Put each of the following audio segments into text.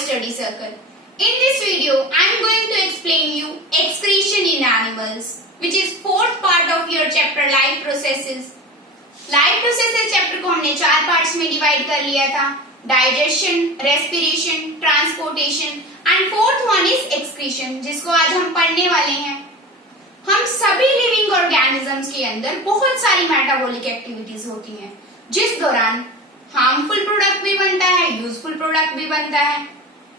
study circle. In this video, I am going to explain you excretion in animals, which is fourth part of your chapter life processes. Life processes chapter को हमने 4 parts में divide कर लिया था, digestion, respiration, transportation and fourth one is excretion, जिसको आज हम पढ़ने वाले हैं। हम सभी लिविंग ऑर्गेनिजम्स के अंदर बहुत सारी मेटाबॉलिक एक्टिविटीज होती हैं, जिस दौरान हार्मफुल प्रोडक्ट भी बनता है, यूजफुल प्रोडक्ट भी बनता है।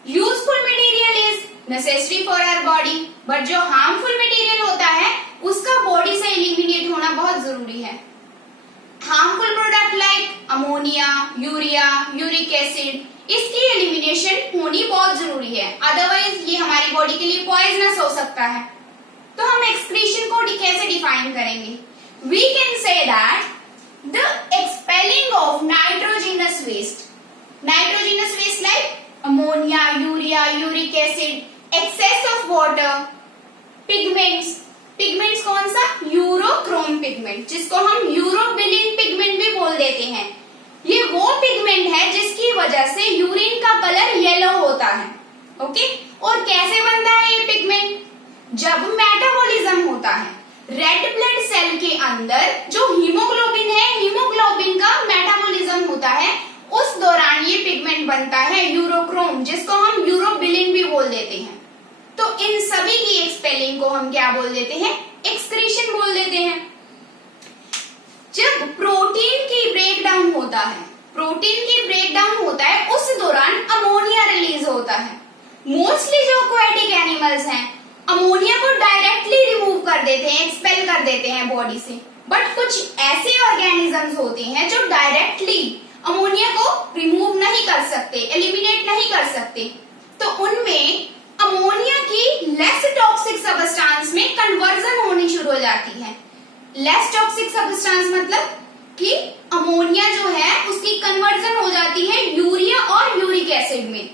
Useful material is necessary for our body, but जो हार्मफुल मटेरियल होता है उसका बॉडी से एलिमिनेट होना बहुत जरूरी है। Harmful product like ammonia, urea, uric acid, इसकी एलिमिनेशन होनी बहुत जरूरी है, अदरवाइज ये हमारी बॉडी के लिए पॉइजनस हो सकता है। तो हम एक्सक्रीशन को कैसे डिफाइन करेंगे? We can say that the expelling of nitrogenous waste, nitrogenous waste like ammonia, urea, uric acid, excess of water, pigments, pigments कौन सा? यूरोक्रोम पिगमेंट, जिसको हम यूरोबिलिन पिगमेंट भी बोल देते हैं। ये वो पिगमेंट है जिसकी वजह से यूरिन का कलर येलो होता है। ओके, और कैसे बनता है ये पिगमेंट? जब मेटाबॉलिज्म होता है, रेड ब्लड सेल के अंदर जो हीमोग्लोबिन है, हीमोग्लोबिन का मेटाबॉलिज्म होता है, उस दौरान ये पिगमेंट बनता है यूरोक्रोम, जिसको हम यूरोबिलिन भी बोल देते हैं। तो इन सभी की स्पेलिंग को हम क्या बोल देते हैं? एक्सक्रीशन बोल देते हैं। जब प्रोटीन की ब्रेकडाउन होता है, प्रोटीन की ब्रेकडाउन होता है, उस दौरान अमोनिया रिलीज होता है। मोस्टली जो एक्वाटिक एनिमल्स हैं अमोनिया को डायरेक्टली रिमूव कर देते हैं, एक्सपेल कर देते हैं बॉडी से, बट कुछ ऐसे ऑर्गेनिजम्स होते हैं जो डायरेक्टली अमोनिया को रिमूव नहीं कर सकते, एलिमिनेट नहीं कर सकते। तो उनमें अमोनिया की लेस टॉक्सिक सब्सटेंस में कन्वर्जन होनी शुरू हो जाती है। लेस टॉक्सिक सब्सटेंस मतलब कि अमोनिया जो है उसकी कन्वर्जन हो जाती है यूरिया और यूरिक एसिड में।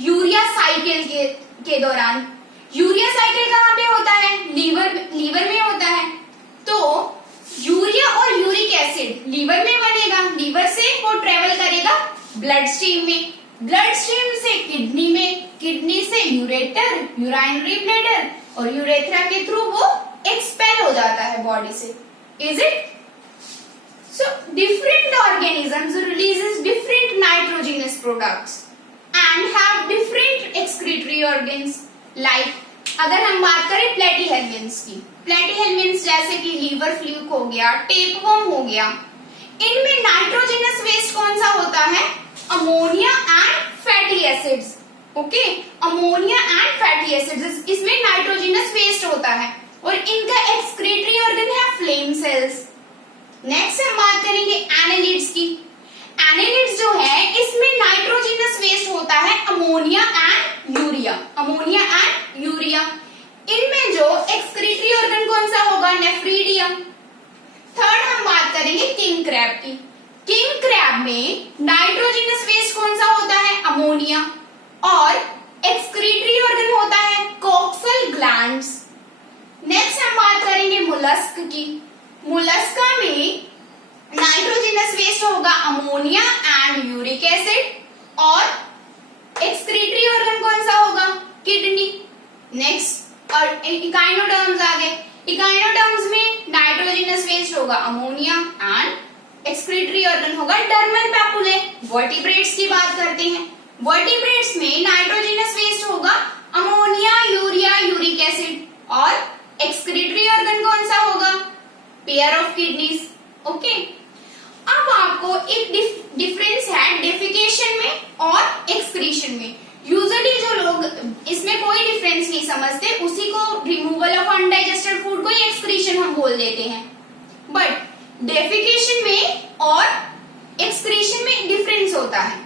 यूरिया साइकिल के दौरान, यूरिया साइकिल कहाँ पे होता है? लीवर में होता है। तो यूरिया और यूरिक एसिड लीवर में बनेगा, लीवर से वो ट्रेवल करेगा ब्लड स्ट्रीम में, ब्लड स्ट्रीम से किडनी में, किडनी से यूरेटर, यूराइनरी ब्लैडर, और यूरेथ्रा के थ्रू वो एक्सपेल हो जाता है बॉडी से। Is it? So different organisms releases different nitrogenous products and have different excretory organs. Like अगर हम बात करें प्लेटीहेल्मिन्स की, प्लेटीहेल्मिन्स जैसे कि लीवर फ्लूक हो गया, टेपवर्म हो गया, इनमें नाइट्रोजिनस वेस्ट कौन सा होता है? Ammonia and fatty acids. Okay, ammonia and fatty acids, इसमें नाइट्रोजिनस वेस्ट होता है, और इनका एक्सक्रीटरी ऑर्गन है फ्लेम सेल्स। नेक्स्ट हम बात करेंगे एनालिड्स की। एनालिड्स जो है इसमें नाइट्रोजिनस वेस्ट होता है ammonia and urea, ammonia and urea. इनमें जो एक्सक्रीटरी ऑर्गन कौन सा होगा? नेफ्रीडिया। थर्ड हम बात करेंगे किंग क्रैब की। किंग क्रैब में नाइट्रोजिनस वेस्ट कौन सा होता है? अमोनिया, और एक्सक्रीटरी ऑर्गन होता है कोक्सल ग्लैंड्स। नेक्स्ट हम बात करेंगे मुलस्क की। मुलस्का में नाइट्रोजिनस वेस्ट होगा अमोनिया एंड यूरिक एसिड, और एक्सक्रीटरी ऑर्गन कौन सा होगा? किडनी। नेक्स्ट और इकाइनोडर्म्स आ गए। इकाइनोडर्म्स में नाइट्रोजिनस वेस्ट होगा अमोनिया एंड एक्सक्रीटरी ऑर्गन होगा डर्मल पैपुले। वर्टिब्रेट्स की बात करते हैं। वर्टिब्रेट्स में नाइट्रोजिनस वेस्ट होगा अमोनिया, यूरिया, यूरिक एसिड, और एक्सक्रीटरी ऑर्गन कौन सा होगा? Pair of kidneys. ओके, अब आपको एक डिफरेंस है डेफिकेशन में और एक्सक्रीशन में। यूजुअली जो लोग इसमें कोई डिफरेंस नहीं समझते, उसी को रिमूवल ऑफ अनडाइजेस्टेड फूड को ही एक्सक्रीशन हम बोल देते हैं, बट डेफिकेशन में और एक्सक्रीशन में डिफरेंस होता है।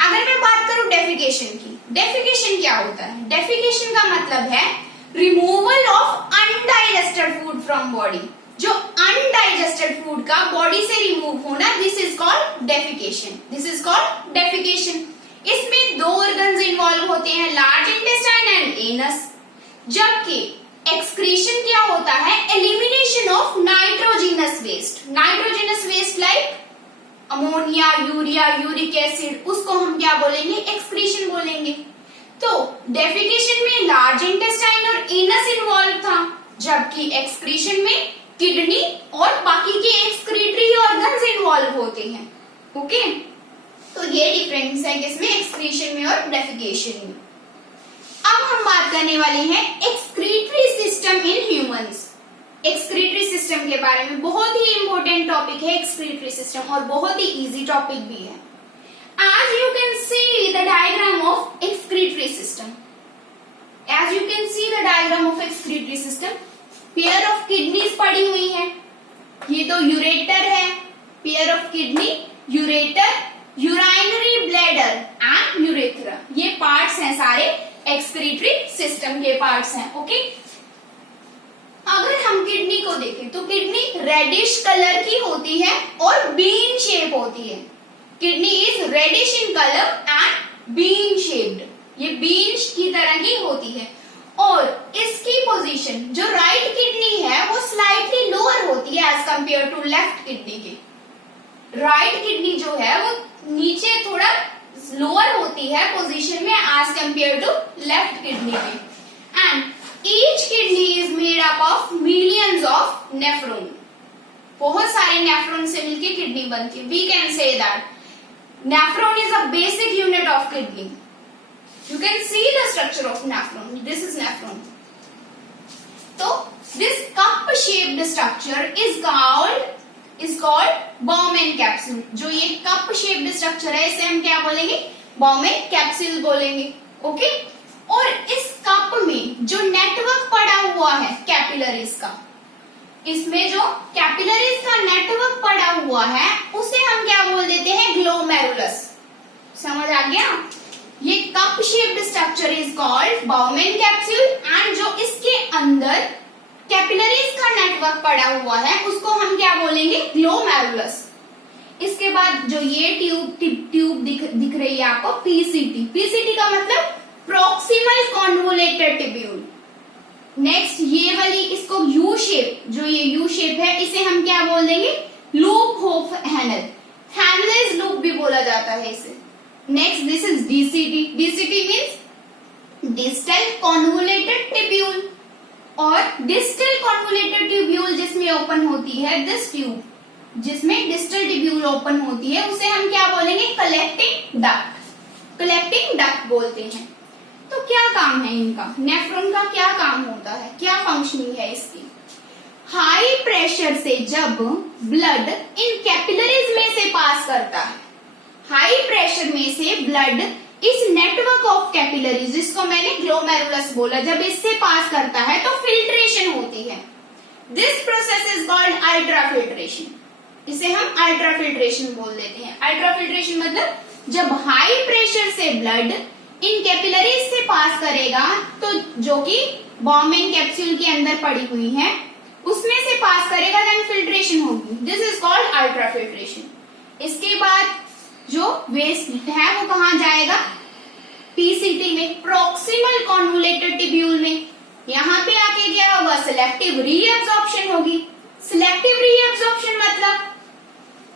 अगर मैं बात करूं डेफिकेशन की, डेफिकेशन क्या होता है? डेफिकेशन का मतलब है removal of undigested food from body. जो अनडाइजेस्टेड फूड का बॉडी से रिमूव होना, this is called defecation, this is called defecation. इसमें 2 ऑर्गन्स इन्वॉल्व होते हैं, लार्ज इंटेस्टाइन एंड एनस। जबकि एक्सक्रीशन क्या होता है? Elimination of nitrogenous waste, nitrogenous waste like ammonia, urea, uric acid, उसको हम क्या बोलेंगे? एक्सक्रीशन बोलेंगे। तो डेफिकेशन में लार्ज इंटेस्टाइन और एनस इन्वॉल्व था, जबकि एक्सक्रीशन में किडनी और बाकी के एक्सक्रीटरी ऑर्गन्स इन्वॉल्व होते हैं। ओके, तो ये डिफरेंस है किसमें? एक्सक्रीशन में और डेफिकेशन में। अब हम बात करने वाले हैं excretory system in humans. Excretory system के बारे में बहुत ही इंपॉर्टेंट टॉपिक है एक्सक्रीटरी सिस्टम, और बहुत ही इजी टॉपिक भी है। As you can see the diagram of excretory system. As you can see the diagram of excretory system, pair of kidneys पड़ी हुई है। ये तो यूरेटर है, pair of kidney, ureter, urinary bladder and urethra। ये parts हैं सारे excretory system के पार्ट्स हैं। ओके, अगर हम किडनी को देखें तो किडनी रेडिश कलर की होती है और बीन शेप होती है। Kidney is reddish in colour and bean shaped. ये बीन की तरह की होती है, और इसकी पोजीशन जो राइट किडनी है वो स्लाइटली लोअर होती है as compare to left kidney के। राइट किडनी जो है वो नीचे थोड़ा लोअर होती है पोजीशन में as compare to left kidney के। And each kidney is made up of millions of nephron. बहुत सारे नेफ्रॉन से मिलकर किडनी बनती है। We can say that nephron is a basic unit of kidney. You can see the structure of nephron. This is nephron. So this cup shaped structure is called Bowman capsule. जो ये cup shaped structure है इसे हम क्या बोलेंगे? Bowman capsule बोलेंगे। Okay, और इस कप में जो नेटवर्क पड़ा हुआ है कैपिलरीज का, इसमें जो कैपिलरीज का नेटवर्क पड़ा हुआ है उसे हम क्या बोल देते हैं? ग्लोमेरुलस। समझ आ गया? ये cup shaped structure is called bowmen capsule, and जो इसके अंदर कैपिलरीज का नेटवर्क पड़ा हुआ है उसको हम क्या बोलेंगे? ग्लोमेरुलस। इसके बाद जो ये ट्यूब दिख रही है आपको, पीसीटी। पीसीटी का मतलब प्रॉक्सिमल कॉन्वोलेटेड ट्यूब्यूल। नेक्स्ट ये वाली, इसको यू शेप, जो ये यू शेप है इसे हम क्या बोल देंगे? Loop of Henle. Henle's loop भी बोला जाता है इसे। Next this is DCT. DCT means distal convoluted tubule, और डिस्टल कॉन्वोलेटेड ट्यूब्यूल जिसमें ओपन होती है, दिस ट्यूब जिसमें डिस्टल ट्यूब्यूल ओपन होती है उसे हम क्या बोलेंगे? Collecting duct. कलेक्टिंग डक्ट बोलते हैं। तो क्या काम है इनका? नेफ्रॉन का क्या काम होता है, क्या फंक्शनिंग है इसकी? हाई प्रेशर से जब ब्लड इन कैपिलरीज में से पास करता है, हाई प्रेशर में से ब्लड इस नेटवर्क ऑफ कैपिलरीज, जिसको मैंने ग्लोमेरुलस बोला, जब इससे पास करता है तो फिल्ट्रेशन होती है। This process is called ultrafiltration. इसे हम अल्ट्राफिल्ट्रेशन बोल देते हैं। अल्ट्राफिल्ट्रेशन मतलब जब हाई प्रेशर से ब्लड इन कैपिलरीज से पास करेगा, तो जो कि बॉमेन कैप्सूल के अंदर पड़ी हुई है उसमें से पास करेगा, देन फिल्ट्रेशन होगी। This is called ultrafiltration. इसके बाद जो वेस्ट है वो कहाँ जाएगा? पीसीटी में, प्रॉक्सिमल कॉन्वोलेटेड ट्यूब्यूल में। यहाँ पे आके क्या होगा? सिलेक्टिव रीएब्जॉर्प्शन होगी। सिलेक्टिव रीएब्जॉर्प्शन मतलब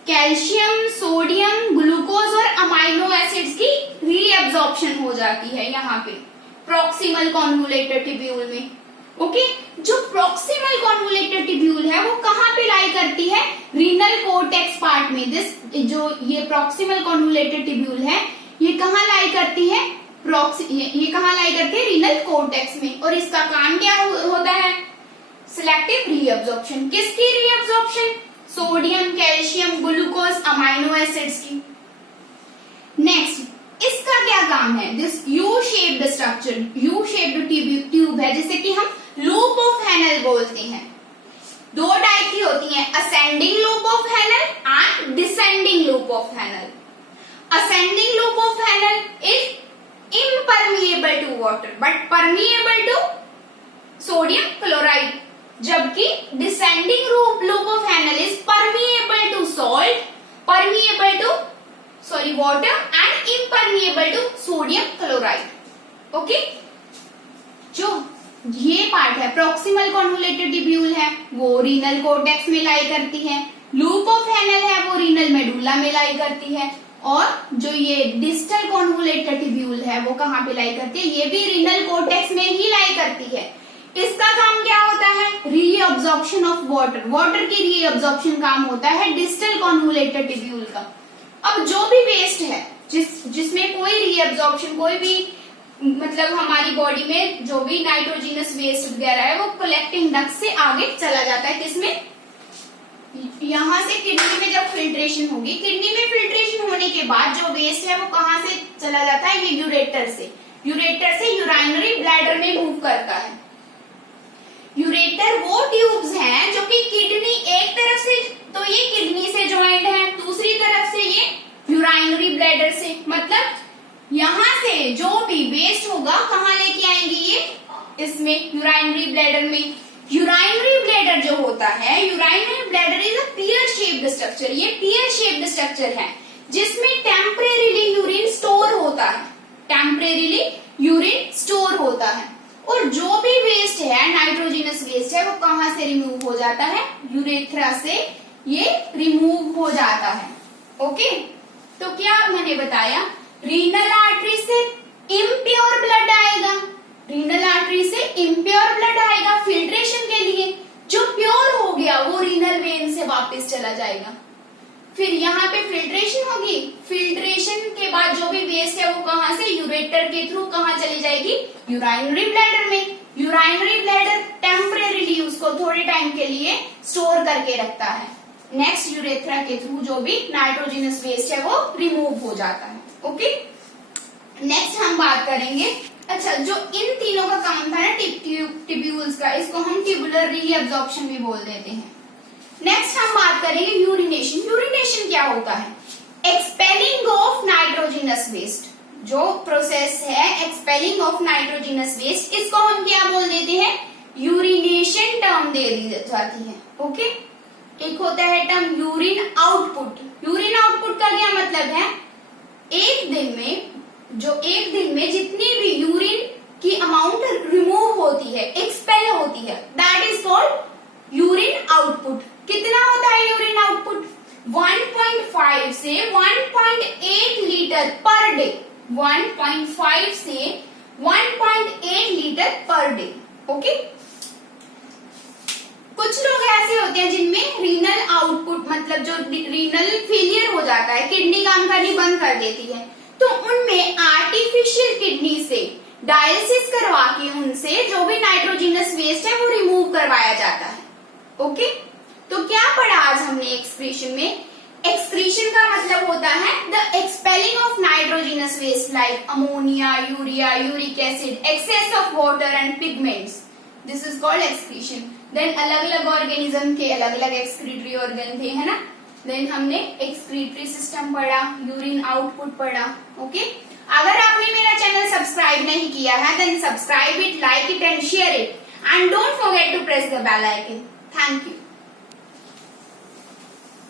कैल्शियम, सोडियम, ग्लूकोज और अमाइनो एसिड्स की रीएब्जॉर्प्शन हो जाती है यहाँ पे प्रॉक्सिमल कॉन्वोलेटेड ट्यूब्यूल में। ओके, जो प्रॉक्सिमल कॉन्वोलेटेड ट्यूब्यूल है वो कहाँ पे लाई करती है? रीनल कोर्टेक्स पार्ट में। दिस जो ये प्रॉक्सिमल कॉन्वोलेटेड ट्यूब्यूल है ये कहाँ लाई करती है? ये कहाँ लाई करती है? रीनल कोर्टेक्स में। और इसका काम क्या होता है? Selective reabsorption. किसकी reabsorption? Sodium, calcium, glucose, amino acids की। नेक्स्ट इसका क्या काम है? This U shaped structure, U shaped tube है जिसे कि हम लूप ऑफ हैनल बोलते हैं। दो टाइप की होती है, ascending loop of Henle and descending loop of Henle. Ascending loop of Henle is impermeable to water but permeable to sodium chloride, जबकि descending loop of Henle is permeable to salt, permeable to water and impermeable to sodium chloride. Okay, जो ये part है proximal convoluted tubule है वो renal cortex में लाई करती है। Loop of हैनल है वो रीनल मेडुला में लाई करती है, और जो ये डिस्टल कॉन्वोलेटेड ट्यूब्यूल है वो कहाँ पे लाई करती है, ये भी रीनल कोर्टेक्स में ही लाई करती है। इसका काम क्या होता है, रीअब्जॉर्प्शन ऑफ वाटर, वाटर की रीअब्जॉर्प्शन काम होता है डिस्टल कॉन्वोलेटेड ट्यूब्यूल का। अब जो भी वेस्ट है जिसमें कोई रीअब्जॉर्प्शन, कोई भी मतलब हमारी बॉडी में जो भी नाइट्रोजिनस वेस्ट वगैरह है वो कलेक्टिंग डक्ट से आगे चला जाता है, किसमें, यहाँ से किडनी में जब फिल्ट्रेशन होगी, किडनी में फिल्ट्रेशन होने के बाद जो वेस्ट है वो कहाँ से चला जाता है, ये यूरेटर से यूराइनरी ब्लैडर में मूव करता है। यूरेटर वो ट्यूब्स हैं जो कि किडनी एक तरफ से, तो ये किडनी से ज्वाइंट है, दूसरी तरफ से ये यूराइनरी ब्लैडर से, मतलब यहाँ से जो भी वेस्ट होगा कहाँ लेके आएंगे, ये इसमें यूराइनरी ब्लैडर में। यूराइनरी ब्लैडर जो होता है, urinary bladder is a pear shaped structure, ये पियर शेप्ड स्ट्रक्चर है जिसमें टेम्परेरीली यूरिन स्टोर होता है, टेम्परेरीली यूरिन स्टोर होता है। और जो भी वेस्ट है, नाइट्रोजिनस वेस्ट है, वो कहाँ से रिमूव हो जाता है, यूरेथ्रा से ये रिमूव हो जाता है। ओके, तो क्या मैंने बताया, रीनल आर्टरी से इम्प्योर ब्लड आएगा, रीनल आर्टरी से इम्प्योर ब्लड आएगा फिल्ट्रेशन के लिए, जो प्योर हो गया वो रीनल वेन से वापस चला जाएगा। फिर यहाँ पे फिल्ट्रेशन होगी, फिल्ट्रेशन के बाद जो भी वेस्ट है वो कहाँ से, यूरेटर के थ्रू कहाँ चली जाएगी, यूराइनरी ब्लैडर में। यूराइनरी ब्लैडर टेम्परेरीली उसको थोड़े टाइम के लिए स्टोर करके रखता है, नेक्स्ट यूरेथ्रा के थ्रू जो भी नाइट्रोजिनस वेस्ट है वो रिमूव हो जाता है। ओके, नेक्स्ट हम बात करेंगे, अच्छा जो इन तीनों का काम था ना ट्यूब्यूल्स का, इसको हम ट्यूबुलर रीअब्जॉर्प्शन भी बोल देते हैं। नेक्स्ट हम बात करेंगे यूरिनेशन। यूरिनेशन क्या होता है, एक्सपेलिंग ऑफ नाइट्रोजिनस वेस्ट, जो प्रोसेस है एक्सपेलिंग ऑफ नाइट्रोजिनस वेस्ट, इसको हम क्या बोल देते हैं, यूरिनेशन टर्म दे दी जाती है। ओके, एक होता है term urine output. Urine output का क्या मतलब है, एक दिन में जितनी भी यूरिन की अमाउंट रिमूव होती है, एक्सपेल होती है, that is called urine output. कितना होता है यूरिन आउटपुट, 1.5 से 1.8 लीटर पर डे, 1.5 से 1.8 लीटर पर डे। ओके, कुछ लोग ऐसे होते हैं जिनमें रीनल आउटपुट मतलब जो रीनल फेलियर हो जाता है, किडनी काम करनी बंद कर देती है, तो उनमें आर्टिफिशियल किडनी से डायलिसिस करवा के उनसे जो भी नाइट्रोजिनस वेस्ट है वो रिमूव करवाया जाता है। ओके, तो क्या पढ़ा आज हमने एक्सक्रीशन में, एक्सक्रीशन का मतलब होता है the expelling of nitrogenous waste like ammonia, urea, uric acid, excess of water and pigments, this is called excretion. Then अलग अलग ऑर्गेनिज्म के अलग अलग एक्सक्रीटरी ऑर्गन थे, है ना। देन हमने एक्सक्रीटरी सिस्टम पढ़ा, यूरिन आउटपुट पढ़ा। ओके, अगर आपने मेरा चैनल सब्सक्राइब नहीं किया है then subscribe it, like it and share it, and don't forget to press the bell icon. Thank you.